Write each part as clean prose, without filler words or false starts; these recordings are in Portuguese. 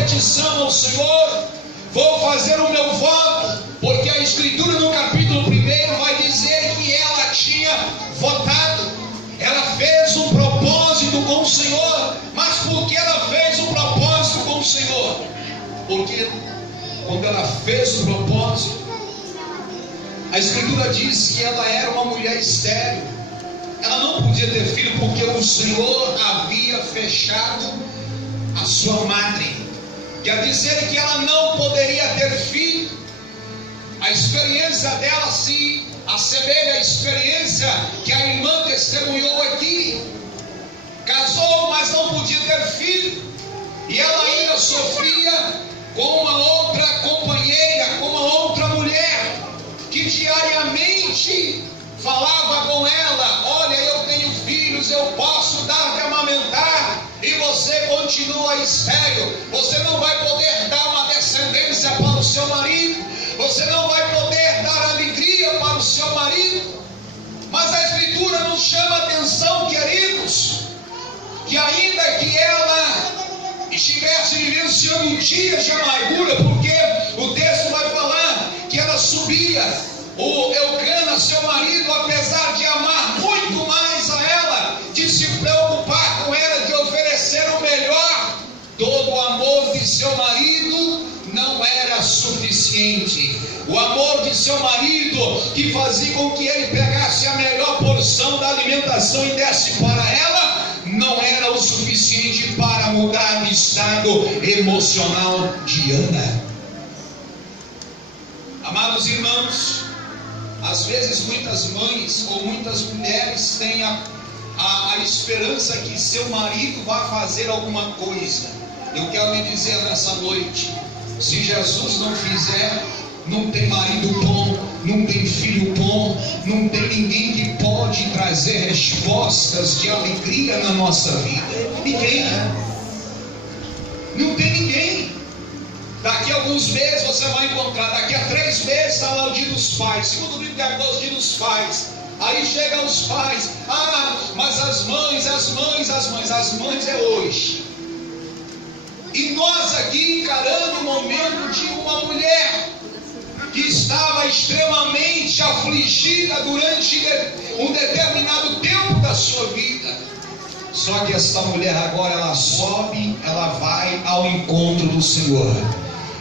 petição ao Senhor, vou fazer o meu voto, porque a Escritura no capítulo 1 vai dizer que ela tinha votado, ela fez um propósito com o Senhor. Mas por que ela fez um propósito com o Senhor? Porque quando ela fez o propósito, a Escritura diz que ela era uma mulher estéril, ela não podia ter filho, porque o Senhor havia fechado a sua madre. Quer dizer que ela não poderia ter filho. A experiência dela se assemelha à experiência que a irmã testemunhou aqui. Casou, mas não podia ter filho, e ela ainda sofria com uma outra companheira, com uma outra mulher, que diariamente falava com ela: olha, eu tenho filhos, eu posso dar de amamentar, e você continua estéril, você não vai poder dar uma descendência para o seu marido, você não vai poder dar alegria para o seu marido. Mas a Escritura nos chama a atenção, queridos, que ainda que ela estivesse vivenciando dias de amargura, porque o texto vai falar que ela subia, o Eucana, seu marido, apesar de amar muito mais a ela, de se preocupar com ela, de oferecer o melhor, todo o amor de seu marido não era suficiente. O amor de seu marido, que fazia com que ele pegasse a melhor porção da alimentação e desse para ela, não era o suficiente para mudar o estado emocional de Ana. Amados irmãos, às vezes muitas mães ou muitas mulheres têm a esperança que seu marido vai fazer alguma coisa. Eu quero lhe dizer nessa noite: se Jesus não fizer, não tem marido bom, não tem filho bom, não tem ninguém que pode trazer respostas de alegria na nossa vida. Ninguém. Não tem ninguém. Daqui a alguns meses você vai encontrar, daqui a 3 meses está lá o dia dos pais, segundo livro de Agosto, o dia dos pais. Aí chegam os pais: mas as mães é hoje. E nós aqui encarando o momento de uma mulher que estava extremamente afligida durante um determinado tempo da sua vida. Só que essa mulher agora, ela sobe, ela vai ao encontro do Senhor.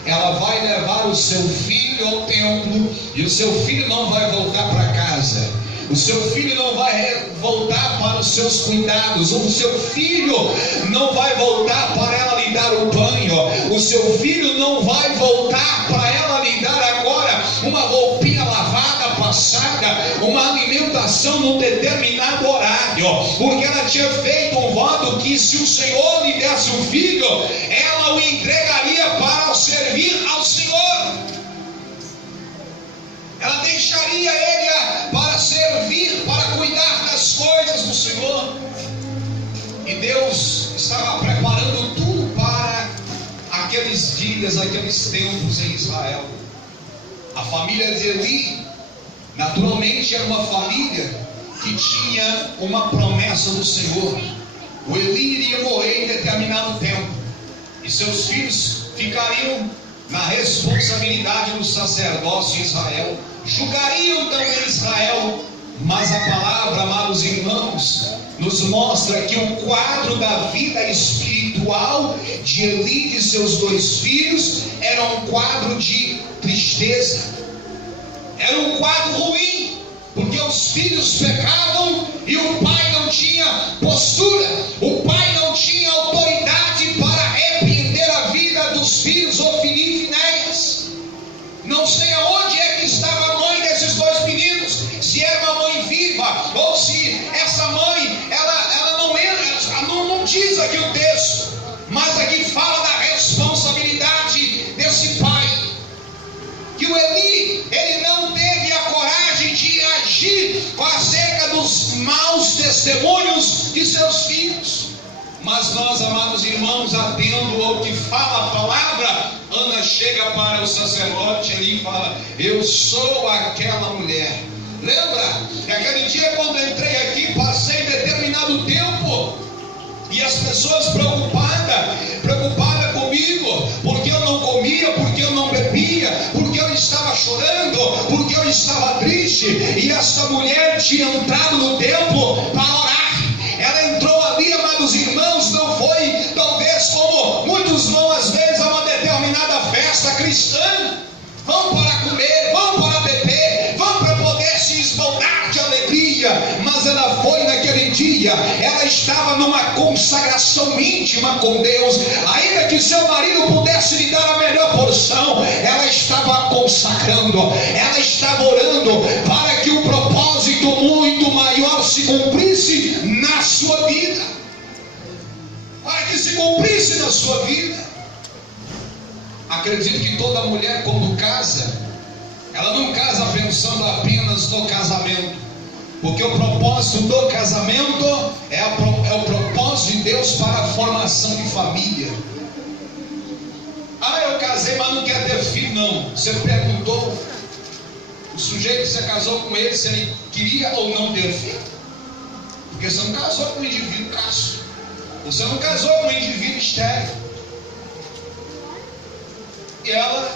Ela vai levar o seu filho ao templo, e o seu filho não vai voltar para casa. O seu filho não vai voltar para os seus cuidados. O seu filho não vai voltar para ela lhe dar o banho. O seu filho não vai voltar para ela lhe dar agora uma roupinha lavada, passada, uma alimentação num determinado horário. Porque ela tinha feito um voto que se o Senhor lhe desse um filho, ela o entregaria para servir ao Senhor. Ela deixaria ele para servir, para cuidar das coisas do Senhor. E Deus estava preparando tudo para aqueles dias, aqueles tempos em Israel. A família de Eli, naturalmente, era uma família que tinha uma promessa do Senhor. O Eli iria morrer em determinado tempo, e seus filhos ficariam na responsabilidade do sacerdócio em Israel, julgariam também Israel. Mas a palavra, amados irmãos, nos mostra que o quadro da vida espiritual de Eli e de seus 2 filhos era um quadro de tristeza, era um quadro ruim, porque os filhos pecavam e o pai não tinha postura, o pai não tinha autoridade para repreender a vida dos filhos, Ofni e Finéias. Não sei aonde é que estava a mãe desses 2 meninos, se era uma mãe viva, ou se essa mãe, ela não entra, não diz aqui o texto, mas aqui fala da responsabilidade desse pai, que o Eli, ele não teve a coragem de agir acerca dos maus testemunhos de seus filhos. Mas nós, amados irmãos, atendo ao que fala a palavra, Ana chega para o sacerdote ali e fala: eu sou aquela mulher. Lembra? Aquele dia quando eu entrei aqui, passei determinado tempo, e as pessoas preocupadas comigo, comigo, porque eu não comia, porque eu não bebia, porque eu estava chorando, porque eu estava triste. E essa mulher tinha entrado no templo para orar. Ela entrou ali, amados irmãos, não foi talvez como muitos vão às vezes a uma determinada festa cristã, vão para comer, vão para beber, vão para poder se esbaldar de alegria, mas ela foi naquele dia, ela estava numa consagração íntima com Deus, ainda que seu marido pudesse lhe dar a melhor porção, ela estava consagrando, ela estava orando para que o propósito muito maior se cumprisse na sua vida, para que se cumprisse na sua vida. Acredito que toda mulher, quando casa, ela não casa pensando apenas no casamento, porque o propósito do casamento é o propósito de Deus para a formação de família. Ah, eu casei, mas não quero ter filho. Não, você perguntou o sujeito que você casou com ele se ele queria ou não ter filho? Porque você não casou com um indivíduo casto, você não casou com um indivíduo estéril. E ela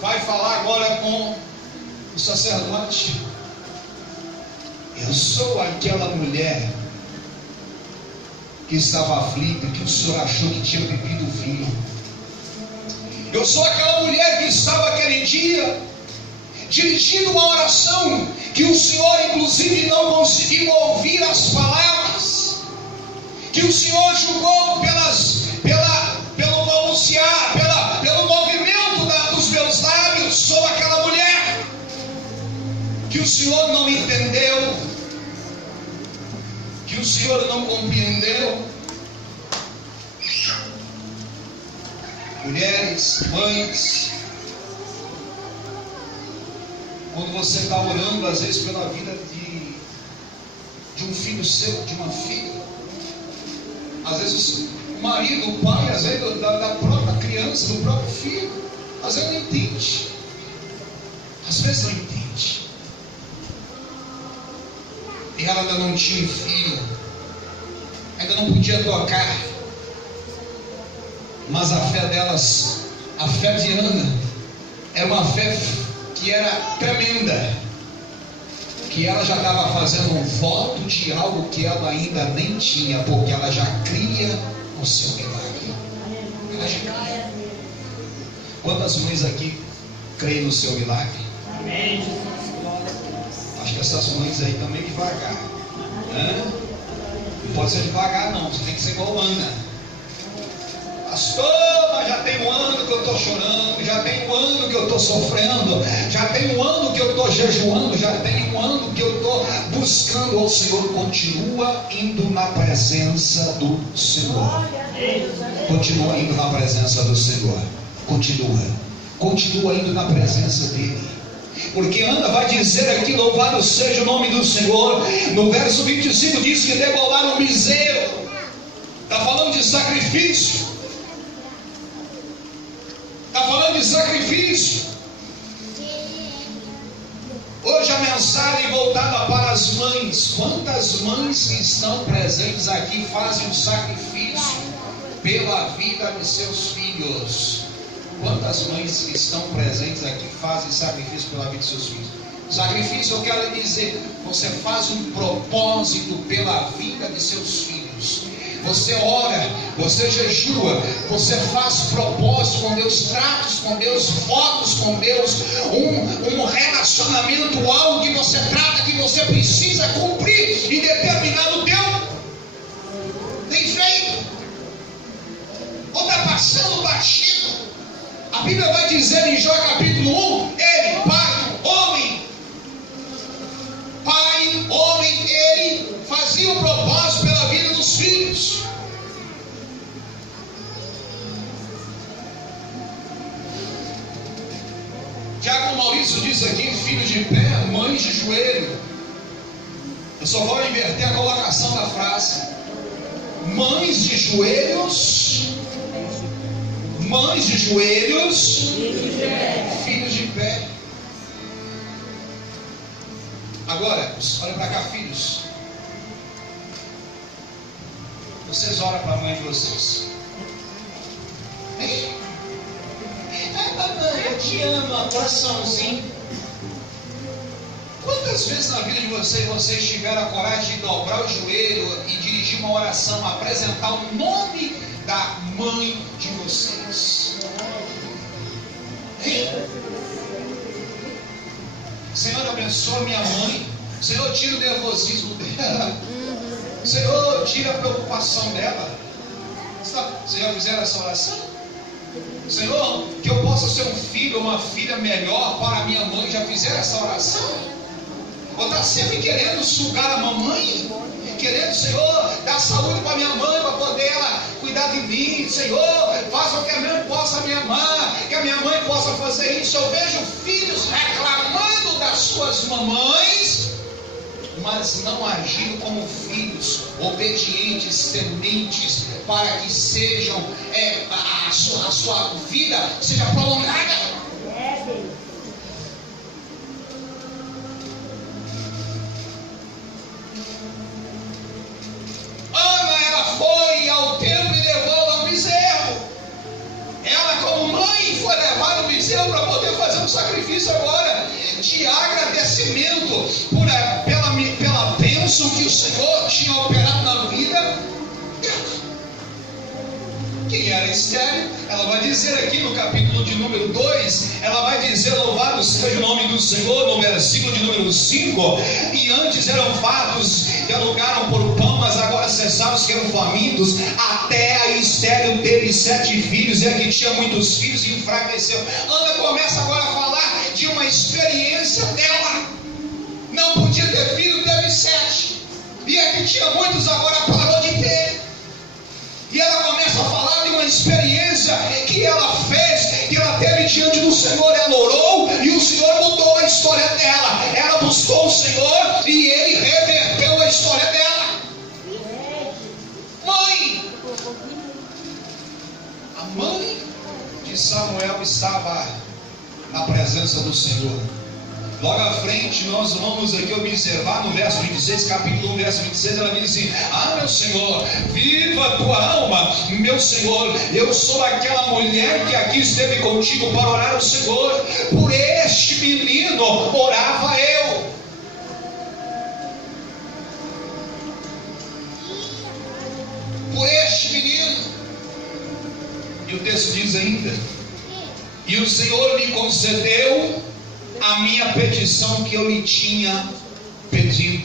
vai falar agora com o sacerdote: eu sou aquela mulher que estava aflita, que o senhor achou que tinha bebido vinho. Eu sou aquela mulher que estava aquele dia dirigindo uma oração que o senhor inclusive não conseguiu ouvir as palavras, que o senhor julgou pelo balbuciar, pelo movimento dos meus lábios. Sou aquela mulher que o senhor não entendeu, que o senhor não compreendeu. Mulheres, mães, quando você está orando às vezes pela vida de um filho seu, de uma filha, às vezes o marido, o pai, às vezes da própria criança, do próprio filho, às vezes não entende, às vezes não entende. E ela ainda não tinha filho, ainda não podia tocar, mas a fé delas, a fé de Ana, era uma fé que era tremenda, que ela já estava fazendo um voto de algo que ela ainda nem tinha, porque ela já cria no seu milagre. Ela já cria. Quantas mães aqui creem no seu milagre? Amém. Acho que essas mães aí também devagar. Não pode ser devagar não, você tem que ser igual Ana. Pastor, mas já tem um ano que eu estou chorando, já tem um ano que eu estou sofrendo, já tem um ano que eu estou jejuando, já tem um ano que eu estou buscando ao Senhor. Continua indo na presença do Senhor. Continua indo na presença do Senhor. Continua indo na presença dEle. Porque Ana vai dizer aqui: louvado seja o nome do Senhor. No verso 25 diz que degolaram um bezerro. Está falando de sacrifício. Está falando de sacrifício. Hoje a mensagem voltada para as mães. Quantas mães que estão presentes aqui fazem um sacrifício pela vida de seus filhos? Quantas mães que estão presentes aqui fazem sacrifício pela vida de seus filhos? Sacrifício, eu quero dizer, você faz um propósito pela vida de seus filhos. Você ora, você jejua, você faz propósitos com Deus, tratos com Deus, votos com Deus, um relacionamento, algo que você trata, que você precisa cumprir em determinado tempo. Tem feito? Ou está passando batido? A Bíblia vai dizer em Jó capítulo 1, ele, homem, ele fazia um propósito pela vida dos filhos. Tiago Maurício diz aqui: filhos de pé, mães de joelho. Eu só vou inverter a colocação da frase: mães de joelhos, filhos de pé. Agora, olha para cá, filhos. Vocês oram para a mãe de vocês. te ama, coraçãozinho. Quantas vezes na vida de vocês tiveram a coragem de dobrar o joelho e dirigir uma oração, apresentar o nome da mãe de vocês? Hein? Senhor, abençoa minha mãe. Senhor, tira o nervosismo dela. Senhor, tira a preocupação dela. Vocês já fizeram essa oração? Senhor, que eu possa ser um filho ou uma filha melhor para a minha mãe. Já fizeram essa oração? Ou está sempre querendo sugar a mamãe? Querendo, Senhor, dar saúde para minha mãe, para poder ela cuidar de mim. Senhor, faça o que a minha mãe possa me amar, que a minha mãe possa fazer isso. Eu vejo filhos reclamando das suas mamães, mas não agindo como filhos obedientes, tementes, para que sejam a sua vida seja prolongada. Ana, ela foi ao templo e levou lá um bezerro. Ela, como mãe, foi levar o bezerro para poder fazer um sacrifício agora de agradecimento pela bênção que o Senhor tinha operado na vida dela. Quem era estéril? Ela vai dizer aqui no capítulo de número 2, ela vai dizer: louvado seja o nome do Senhor, no versículo de número 5. E antes eram fartos e alugaram por pão, mas agora cessaram os que eram famintos. Até a estéril teve 7 filhos, e a que tinha muitos filhos e enfraqueceu. Ana começa agora a falar de uma experiência dela. Não podia ter filho, teve 7. E a que tinha muitos agora parou de ter. E ela começa a falar de uma experiência que ela fez, que ela teve diante do Senhor. Ela orou e o Senhor mudou a história dela. Ela buscou o Senhor e Ele reverteu a história dela. Mãe! A mãe de Samuel estava na presença do Senhor. Logo à frente nós vamos aqui observar no verso 26, capítulo 1, verso 26, ela diz assim: ah, meu Senhor, viva a tua alma, meu Senhor, eu sou aquela mulher que aqui esteve contigo para orar ao Senhor. Por este menino orava eu. Por este menino. E o texto diz ainda: e o Senhor me concedeu a minha petição que eu lhe tinha pedido.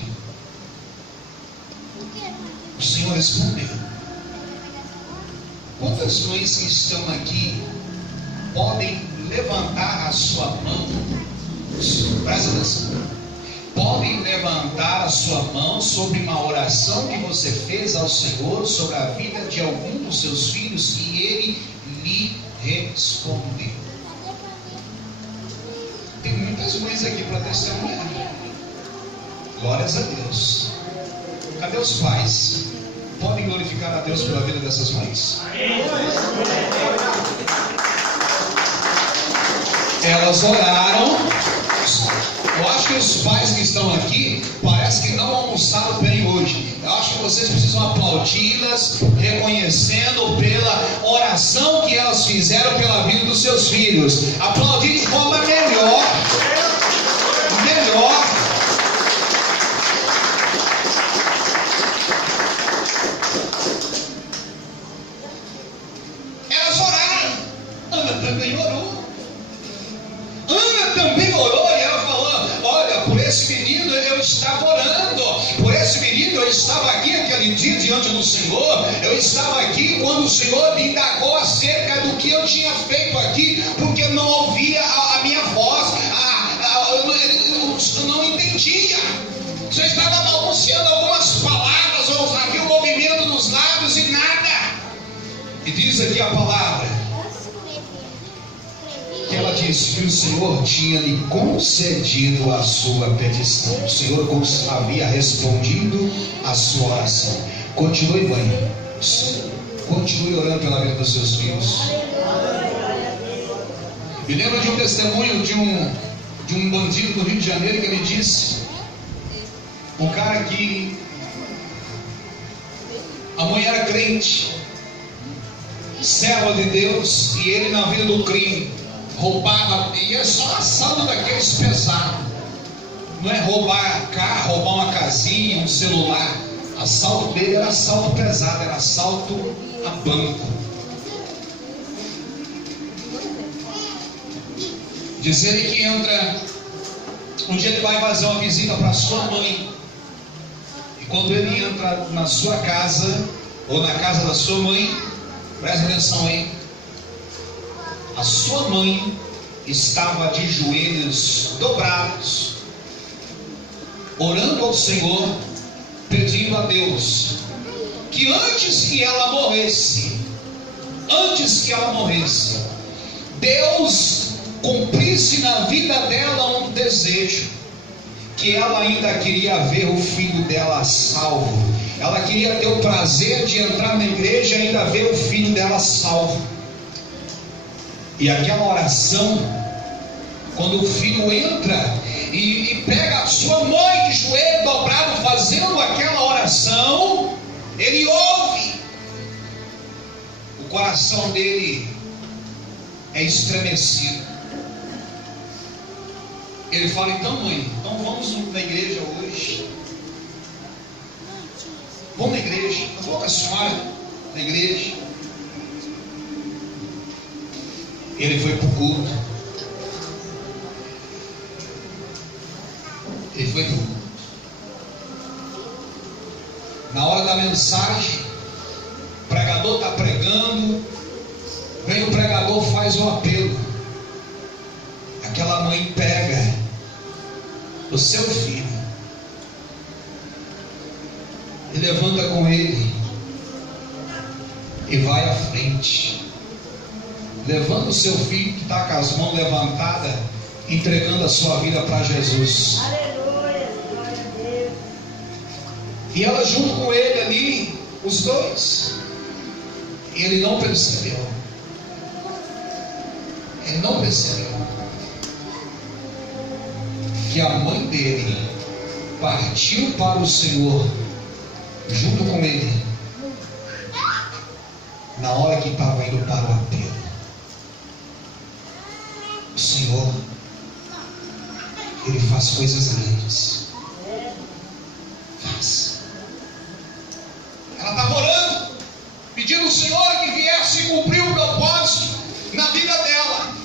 O Senhor respondeu. Quantas mães que estão aqui podem levantar a sua mão? Presta atenção. Podem levantar a sua mão sobre uma oração que você fez ao Senhor sobre a vida de algum dos seus filhos e Ele lhe respondeu. Tem muitas mães aqui para testemunhar. Glórias a Deus. Cadê os pais? Podem glorificar a Deus pela vida dessas mães? Elas oraram. Eu acho que os pais que estão aqui parece que não almoçaram bem hoje. Eu acho que vocês precisam aplaudi-las, reconhecendo pela oração que elas fizeram pela vida dos seus filhos. Aplaudir de forma melhor. Elas oraram. Ana também orou. E ela falou: olha, por esse menino eu estava orando, por esse menino eu estava aqui aquele dia diante do Senhor, eu estava aqui quando o Senhor me indagou acerca do que eu tinha feito aqui, porque eu não ouvia a minha voz, eu não entendia. Você estava balbuciando algumas palavras, ou havia o movimento dos lábios e nada. E diz aqui a palavra que ela disse que o Senhor tinha lhe concedido a sua petição. O Senhor havia respondido a sua oração. Continue, mãe. Continue orando pela vida dos seus filhos. Me lembro de um testemunho de um bandido do Rio de Janeiro que me disse: um cara que a mãe era crente, serva de Deus, e ele na vida do crime. roubava, e é só assalto daqueles pesados. Não é roubar carro, roubar uma casinha, um celular. Assalto dele era assalto pesado, era assalto a banco. Diz ele que entra, um dia ele vai fazer uma visita para sua mãe. E quando ele entra na sua casa, ou na casa da sua mãe, presta atenção aí. A sua mãe estava de joelhos dobrados, orando ao Senhor, pedindo a Deus que antes que ela morresse, Deus cumprisse na vida dela um desejo, que ela ainda queria ver o filho dela salvo. Ela queria ter o prazer de entrar na igreja e ainda ver o filho dela salvo. E aquela oração, quando o filho entra e pega a sua mãe de joelho dobrado fazendo aquela oração, ele ouve. O coração dele é estremecido. Ele fala: então mãe, então vamos na igreja hoje. Vamos na igreja, eu vou com a senhora na igreja. Ele foi para o culto. Na hora da mensagem, o pregador está pregando, vem o pregador, faz um apelo. Aquela mãe pega o seu filho e levanta com ele e vai à frente, levando o seu filho que está com as mãos levantadas, entregando a sua vida para Jesus. Aleluia, glória a Deus. E ela junto com ele ali, os dois. E ele não percebeu. Que a mãe dele partiu para o Senhor junto com ele, na hora que estava indo para o apelo. O Senhor, Ele faz coisas grandes. Faz. Ela estava orando, pedindo ao Senhor que viesse cumprir o propósito na vida dela.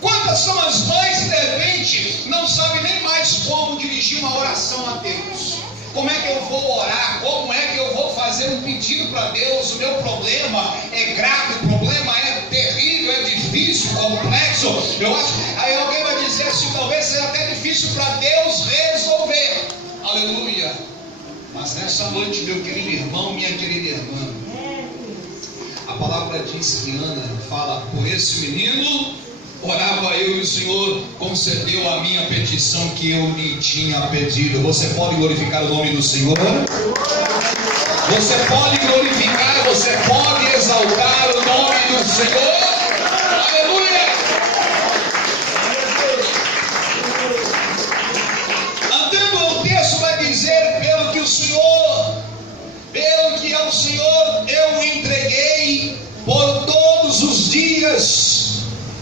Quantas são as mães que de repente não sabem nem mais como dirigir uma oração a Deus? Como é que eu vou orar? Como é que eu vou fazer um pedido para Deus? O meu problema é grave, o problema é terrível, é difícil, complexo. Eu acho, aí alguém vai dizer assim, talvez seja até difícil para Deus resolver. Aleluia. Mas nessa noite, meu querido irmão, minha querida irmã, a palavra diz que Ana fala: por esse menino orava eu e o Senhor concedeu a minha petição que eu lhe tinha pedido. Você pode glorificar o nome do Senhor? Você pode glorificar, você pode exaltar o nome do Senhor? Aleluia! Andando o texto vai dizer: pelo que ao Senhor eu entreguei por todos os dias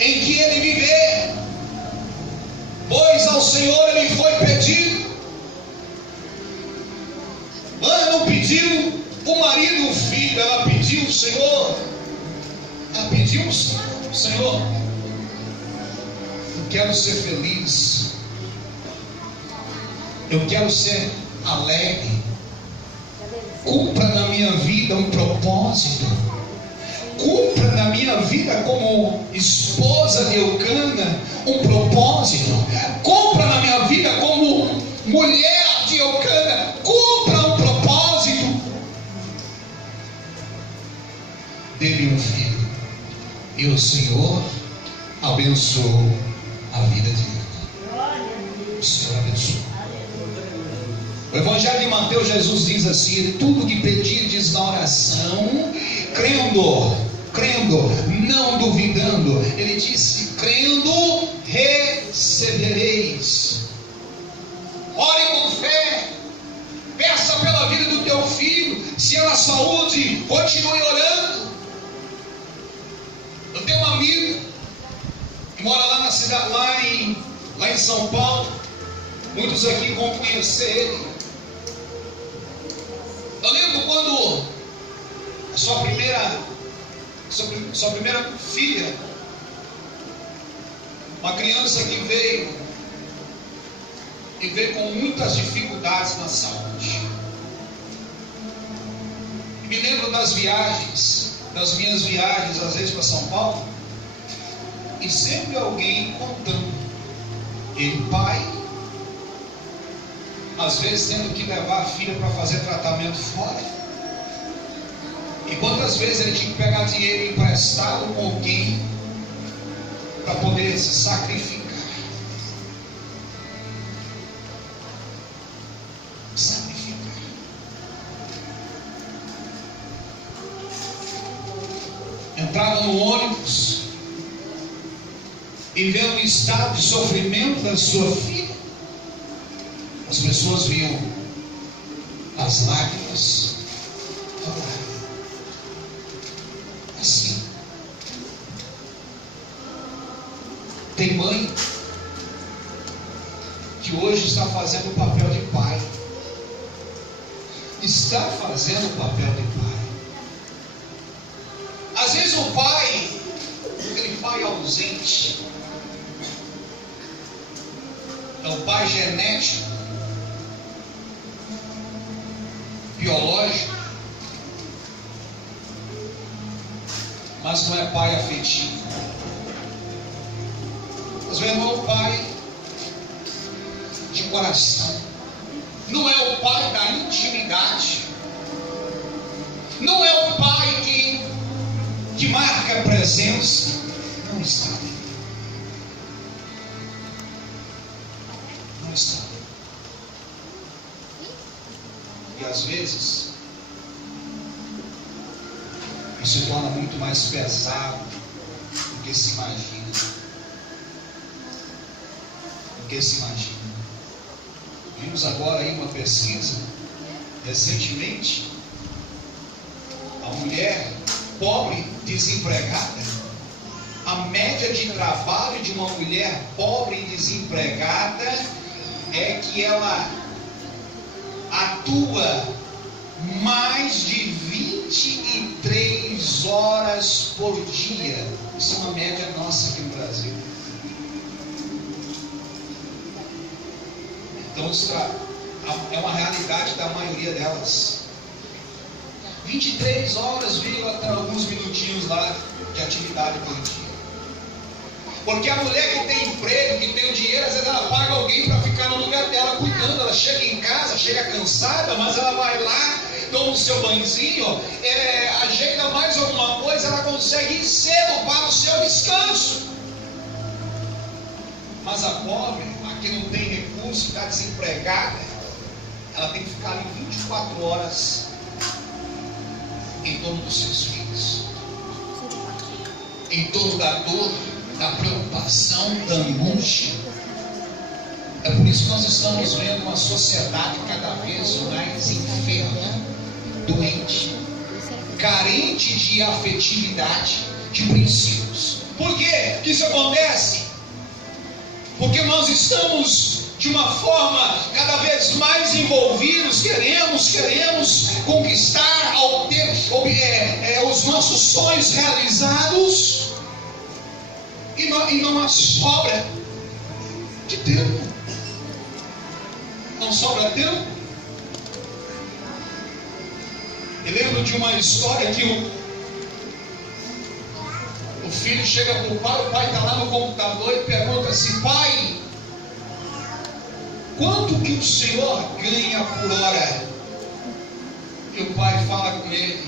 em que ele viver, pois ao Senhor ele foi pedido. Ana não pediu o marido, o filho, ela pediu o Senhor. Ela pediu o Senhor. Eu quero ser feliz, eu quero ser alegre. Cumpra na minha vida um propósito. Cumpra na minha vida como esposa de Eucana um propósito. Cumpra na minha vida como mulher de Eucana. Cumpra um propósito. Dê-lhe um filho. E o Senhor abençoou a vida de Ana. O Senhor abençoou. O Evangelho de Mateus, Jesus diz assim: tudo que pedirdes na oração, crendo, não duvidando. Ele disse: crendo, recebereis. Ore com fé, peça pela vida do teu filho. Se é na saúde, continue orando. Eu tenho uma amiga e mora lá na cidade, lá em São Paulo. Muitos aqui vão conhecer ele. Eu lembro quando a sua primeira filha, uma criança que veio com muitas dificuldades na saúde. Me lembro das minhas viagens, às vezes para São Paulo, e sempre alguém contando, ele, pai, às vezes tendo que levar a filha para fazer tratamento fora, e quantas vezes ele tinha que pegar dinheiro emprestado com alguém para poder se sacrificar. Entrava no ônibus e vendo o estado de sofrimento da sua filha, as pessoas viam as lágrimas rolar. Assim. Tem mãe que hoje está fazendo o papel de pai. Está fazendo o papel de pai. Às vezes o pai, aquele pai ausente, é o pai genético, biológico, mas não é pai afetivo. Às vezes não é o pai de coração, não é o pai da intimidade, não é o pai que marca a presença. Não está. Não está. E às vezes isso se torna muito mais pesado do que se imagina. Vimos agora aí uma pesquisa recentemente. A mulher pobre desempregada, a média de trabalho de uma mulher pobre e desempregada é que ela atua mais de 23 horas por dia. Isso é uma média nossa aqui no Brasil. Então isso é uma realidade da maioria delas. 23 horas, até alguns minutinhos lá de atividade por dia. Porque a mulher que tem emprego, que tem o dinheiro, às vezes ela paga alguém para ficar no lugar dela cuidando. Ela chega em casa, chega cansada, mas ela vai lá, toma o seu banhozinho, ajeita mais alguma coisa, ela consegue ir cedo para o seu descanso. Mas a pobre, a que não tem recurso, está desempregada, ela tem que ficar ali 24 horas em torno dos seus filhos, em torno da dor, da preocupação, da angústia. É por isso que nós estamos vendo uma sociedade cada vez mais enferma, doente, carente de afetividade, de princípios. Por que isso acontece? Porque nós estamos de uma forma cada vez mais envolvidos, queremos conquistar, os nossos sonhos realizados, e não há sobra de tempo. Não sobra tempo. Eu lembro de uma história que o filho chega para o pai está lá no computador e pergunta assim: pai, quanto que o senhor ganha por hora? E o pai fala com ele: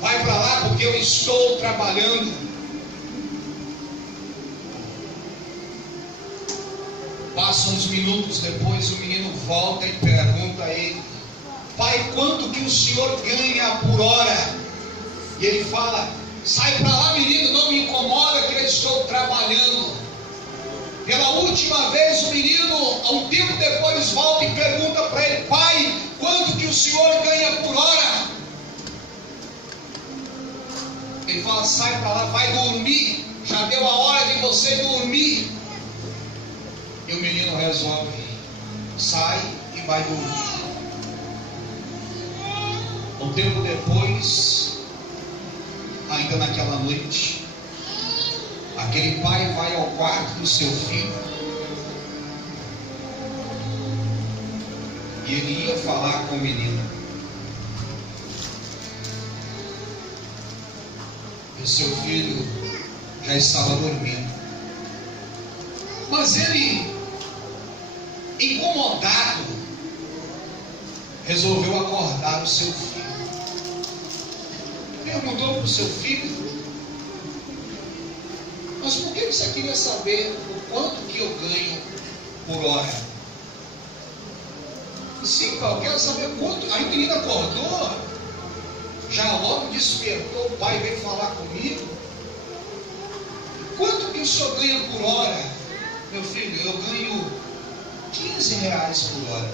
vai para lá porque eu estou trabalhando. Passam uns minutos depois, o menino volta e pergunta a ele: pai, quanto que o senhor ganha por hora? E ele fala: sai para lá, menino, não me incomoda que eu estou trabalhando. Pela última vez, o menino, um tempo depois, volta e pergunta para ele: pai, quanto que o senhor ganha por hora? Ele fala: sai para lá, vai dormir. Já deu a hora de você dormir. E o menino resolve: sai e vai dormir. Um tempo depois, ainda naquela noite, aquele pai vai ao quarto do seu filho e ele ia falar com o menino. E o seu filho já estava dormindo. Mas ele, incomodado, resolveu acordar o seu filho. Perguntou para o seu filho: mas por que você queria saber o quanto que eu ganho por hora? Sim, pai, eu quero saber quanto. Aí o menino acordou, já logo despertou, o pai veio falar comigo. Quanto que o senhor ganha por hora? Meu filho, eu ganho 15 reais por hora.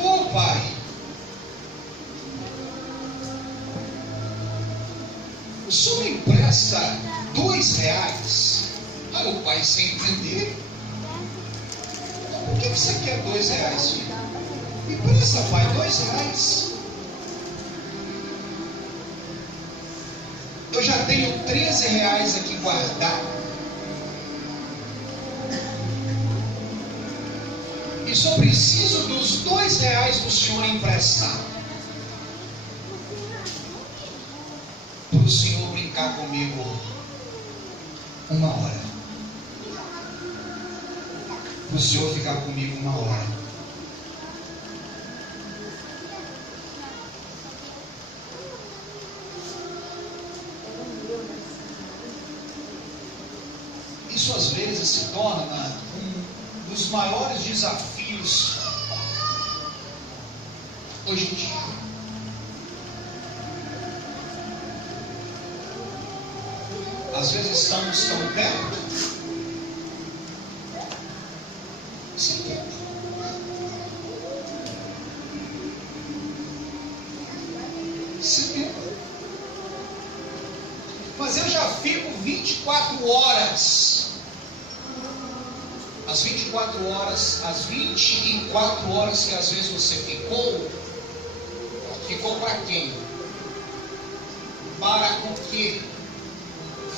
Ô pai, o senhor me empresta 2 reais? Aí o pai, sem entender: por que você quer 2 reais, filho? Me empresta, pai, 2 reais. Eu já tenho 13 reais aqui guardado. E só preciso dos 2 reais do senhor emprestar, para o senhor brincar comigo 1 hora. Para o senhor ficar comigo 1 hora. Isso às vezes se torna um dos maiores desafios hoje em dia. Às vezes estamos tão perto, sem tempo. Sem tempo. Mas eu já fico 24 horas. As 24 horas, as 24 horas que às vezes você ficou para quem? Para o quê?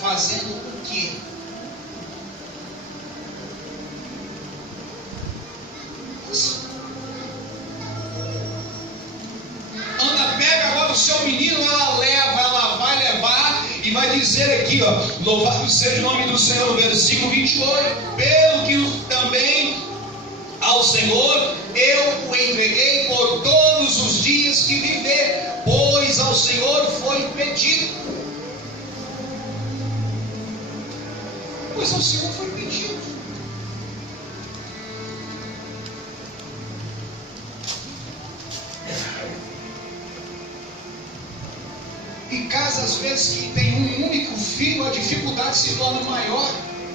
Fazendo o quê? Ana pega agora o seu menino, ela vai levar e vai dizer aqui, ó: louvado seja o nome do Senhor, versículo 28, pelo que também ao Senhor eu o entreguei por todos os dias que viver, pois ao Senhor foi pedido. Pois ao Senhor foi pedido. Em casa, às vezes, que tem um único filho, a dificuldade se torna maior.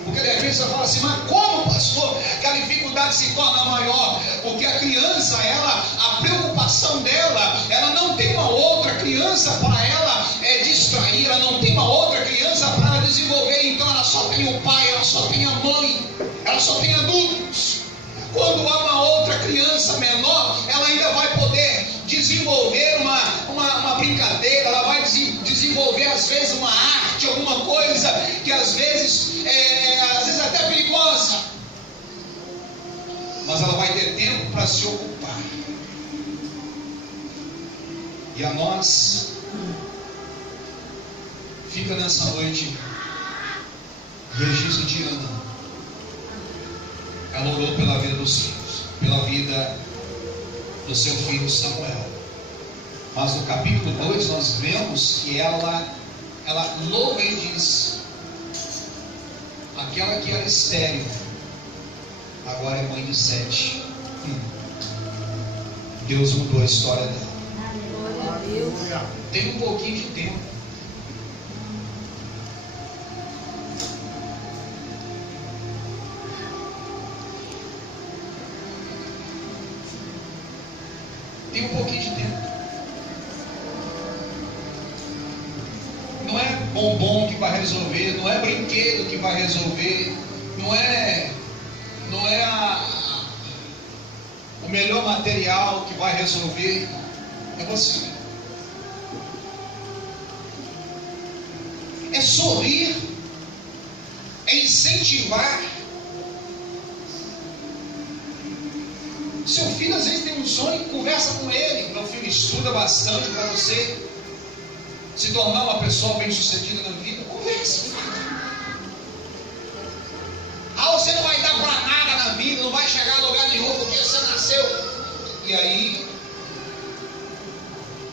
Porque de repente você fala assim: mas como, pastor, que a dificuldade se torna maior? Porque a criança, a preocupação dela, ela não tem uma outra criança para ela distrair, ela não tem uma outra criança para ela desenvolver. Então ela só tem o pai, ela só tem a mãe, ela só tem adultos. Quando há uma outra criança menor, ela ainda vai poder desenvolver uma brincadeira, ela vai desenvolver às vezes uma arte, alguma coisa que às vezes até perigosa, mas ela vai ter tempo para se ocupar. E a nós fica nessa noite registro de Ana. Ela orou pela vida dos filhos, pela vida do seu filho Samuel. Mas no capítulo 2 nós vemos que ela louva e diz: aquela que era estéril, agora é mãe de 7. Deus mudou a história dela. Tem um pouquinho de tempo. Tem um pouquinho de tempo. Não é bombom que vai resolver, não é brinquedo que vai resolver, não é o melhor material que vai resolver, é você. É sorrir, é incentivar. Seu filho às vezes tem um sonho, conversa com ele. Meu filho estuda bastante para você se tornar uma pessoa bem sucedida na vida. Converse. Você não vai dar para nada na vida, não vai chegar a lugar nenhum porque você nasceu. E aí,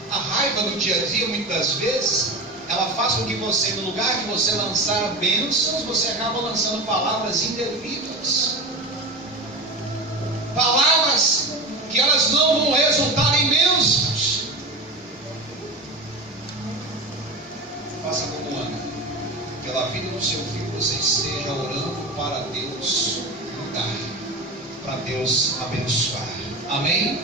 a raiva do dia a dia, muitas das vezes, ela faz com que você, no lugar de você lançar bênçãos, você acaba lançando palavras indevidas. Palavras que elas não vão resultar em bênçãos. Faça como Ana. Pela vida do seu filho, você esteja orando para Deus mudar, para Deus abençoar. Amém?